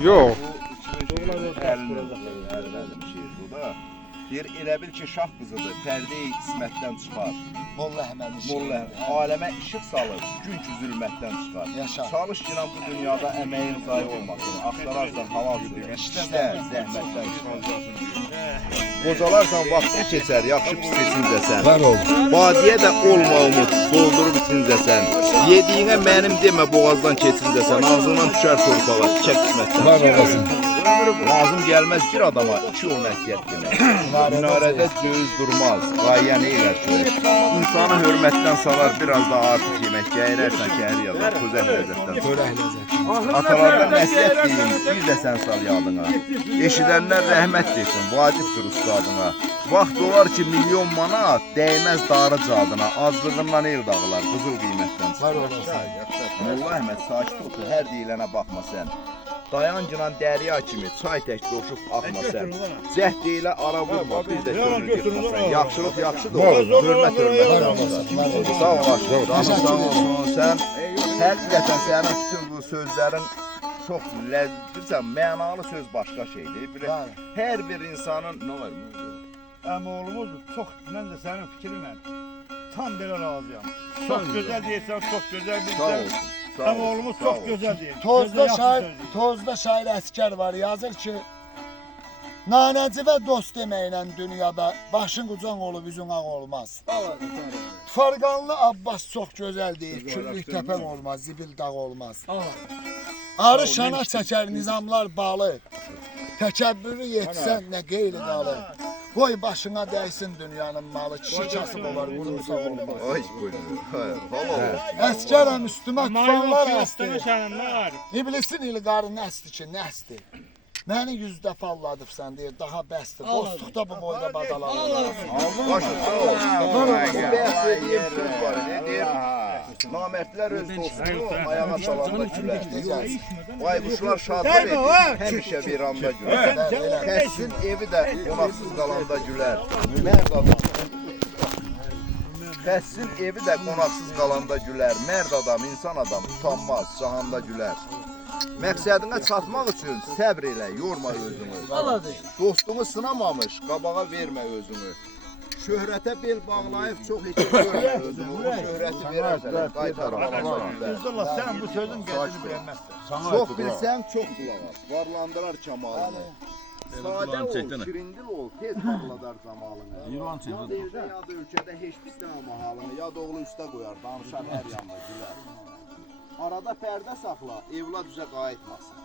Yok. Əlmədim şiir bu da. Deyir, elə bil ki, şah qızıdır, pərdə ismətdən çıxar. Molla Əhmədin Molla, aləmə işıq salır, gün ki zülmətdən çıxar. Yaşa. Çalış ki, bu dünyada əməyin zayi olmasın, axtararsan halal söz, işlə zəhmətdən çıxar. Qocalarsan vaxtı keçər, yaxşı pis seçincəsən. Var ol. Vadiyə də olma umut, doldurub içincəsən. Yediyinə mənim demə, boğazdan keçincəsən. Ağzından düşər torpağa, tikə qismətdən. Var olasın. Lazım gəlməz bir adama iki yol nəsiyyət demək. Minarədə göz durmaz, qayyəni eylər kömək. İnsanı hörmətdən salar, biraz da artıq yemək. Gəyirərsən ki, hər yazar, xuzəh ləzzətdən. Çörək ləzzəti. Atalardan nəsiyyət deyim, bir də sən sal yadına. Eşidənlər rəhmət desin, vacibdir ustadına. Vaxt olar ki, milyon manat dəyməz darı cadına. Azlığından el dağılar, qızıl qiymətdən. Var olasın. Molla Əhməd, sakit otur, hər deyilənə baxma sən. Dayan cinan dərya kimi, çay tək doşub axma sən. Cəhd deyilə ara vurma, bir də könül yıxmasən. Yaxşılıq yaxşıdır, hörmət hörmətdən. Sağ olasın, sağ olsun. Sən, həqiqətən sənin bütün bu sözlərin çox ləzzətli, mənalı söz başqa şeydir. Hər bir insanın, nə var mı? Əmoğlumuz çox, mən də sənin fikrinlə tam belə razıyam. Çox gözəl deyirsən, çox gözəl Sağ deyirsən. olsun. Əmoğlumuz çox gözəl deyir. Tozda şair əskər var, yazır ki, nanəcı və dost deməklə dünyada başın qucan olub üzün ağ olmaz. Farqanlı Abbas çox gözəl deyir, küllük təpən olmaz, zibil dağ olmaz. Arı şana çəkər nizamlar balı, təkəbbürü yetsən nə qeyli qalır. Qoy başına dəysin dünyanın malı, kişi kasıb olar, vurursa olmaz. Ay buyurun, halal. Əskərəm üstümə tufanlar əsti. Şənimlər. İblisin ilqarı nəsdi ki, nəsdi. Məni 100 dəfə alladıbsan deyir, daha bəsdir. Dostluqda bu boyda badalar. Başım sağ ol. Bu bəhs edeyim söz var, ne deyir? Namərdlər öz dostunu ayağa salanda gülər. Qaybuşlar şadlıq edir, həmişə bir anda gülər. Kəssin evi də qonaqsız qalanda gülər. Mərd adam. Kəssin evi də qonaqsız qalanda gülər. Mərd adam, insan adam utanmaz, cahanda gülər. Məqsədinə çatmaq üçün səbr elə, yorma özünü. Dostunu sınamamış, qabağa vermə özünü. Şöhrətə bel bağlayıb çox heç görmə özünü. O şöhrəti verərsən, qaytarmaz. Düzdürlər, sən bu sözün qədrini beğenməzsən. Çox bilsən, çox qulaq as, varlandırar kəmalını. Sadə ol, şirindil ol, tez parladar zamalını. Ya evdə, ya da ölkədə heç pisləmə halını. Ya da oğlu üstə qoyar, danışar hər yanda gülər. Arada pərdə saxla, evlad üzə qayıtmasın.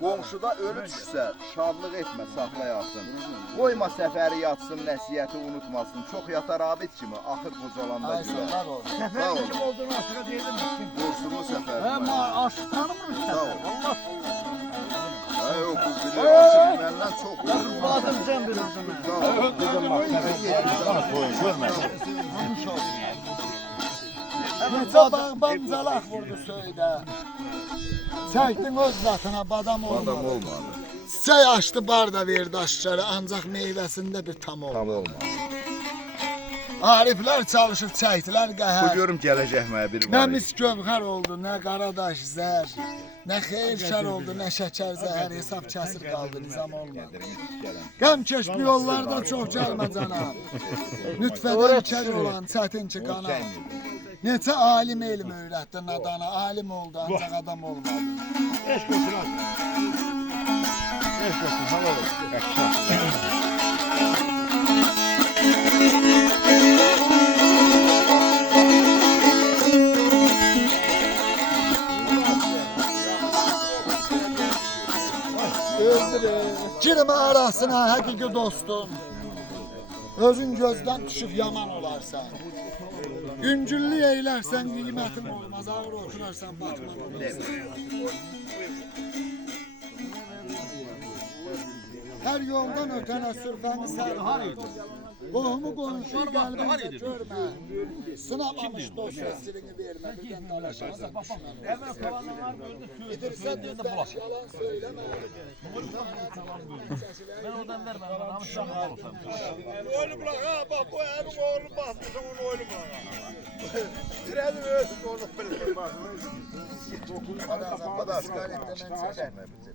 Qonşuda ölü düşsə, şadlıq etmə, saxlayasın. Qoyma səfəri yatsın, nəsiyyəti unutmasın. Çox yatar abid kimi, axır qocalanda gülər. Səfərin kim olduğunu aşıqa deyildim mi? Borsunlu səfər. Aşıq tanımırıq Sağ ol. Allah. Yox, bu bilir, aşıq məndən çox olur. Adım can bir özümə. Sağ ol. Neçə bağban calaq vurdu söydə. Çəkdin öz zatına badam olmadı. Adam olmadı. Çiçək açdı bar da verdi aşkarı, ancaq meyvəsində bir tam olmadı. Tam olmadı. Ariflər çalışıb çəkdilər Bu qəhər. görüm gələcək mənə bir Nə var. mis gövhər oldu, nə qaradaş zər, nə xeyir şər oldu, nə şəkər zəhər, hesab kəsir qaldı, nizam olmadı. Qəmkeş bu yollarda çox gəlmə canam. Lütfədən kər olan çətin ki qanam. Neçə alim elm öyrətdi nadana, alim oldu ancaq adam olmadı. Eş götürün. Eş götürün, halal olsun. Girmə arasına həqiqi dostum. Özün gözdən düşüb yaman olarsan. Güncüllük eylərsən qiymətin olmaz, ağır oturarsan batman olarsan. Hər yoldan ötənə sürfəni sərhar. Qohumu qonşuyu qəlbində görmə. Sınamamış dost səsini vermə. Birdən dalaşarsan düşmən. Hemen kalanlar gördü. Edirsən düzdən yalan söyləmə. Ben oradan vermem. Namusdan olsam. Oğlum bırak ha bak bu elim oğlum basmışım onu oğlum bırak. Trenim öldü onu böyle. Adam asgari etdə mən çəkmə bitir.